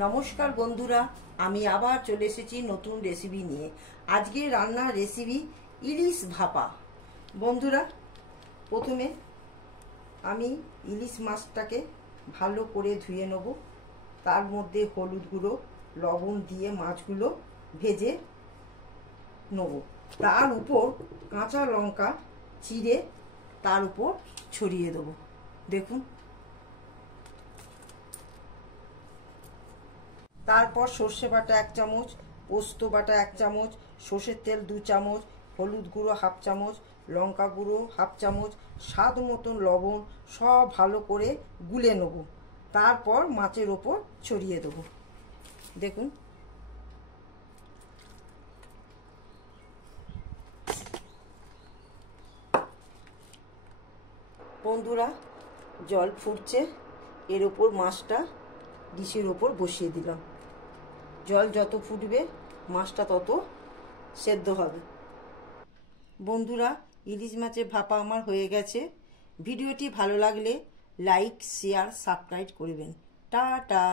নমস্কার বন্ধুরা, আমি আবার চলে এসেছি নতুন রেসিপি নিয়ে। আজকে রান্নার রেসিপি ইলিশ ভাপা। বন্ধুরা, প্রথমে আমি ইলিশ মাছটাকে ভালো করে ধুয়ে নেব। তার মধ্যে হলুদ গুঁড়ো, লবণ দিয়ে মাছগুলো ভেজে নেব। তার উপর কাঁচা লঙ্কা চিড়ে তার উপর ছড়িয়ে দেবো। দেখুন, তারপর সর্ষে বাটা 1 চামচ, পোস্ত বাটা 1 চামচ, সর্ষের তেল 2 চামচ, হলুদ গুঁড়ো 1/2 চামচ, লঙ্কা গুঁড়ো 1/2 চামচ, স্বাদ মতন লবণ সব ভালো করে গুলে নেব। তারপর মাছের ওপর ছড়িয়ে দেব। দেখুন, বন্ধুরা, জল ফুটছে, এর ওপর মাছটা ডিশের ওপর বসিয়ে দিলাম। জল যত ফুটবে মাছটা তত সেদ্ধ হবে। বন্ধুরা, ইলিশ মাছের ভাপা আমার হয়ে গেছে। ভিডিওটি ভালো লাগলে লাইক, শেয়ার, সাবস্ক্রাইব করবেন। টাটা।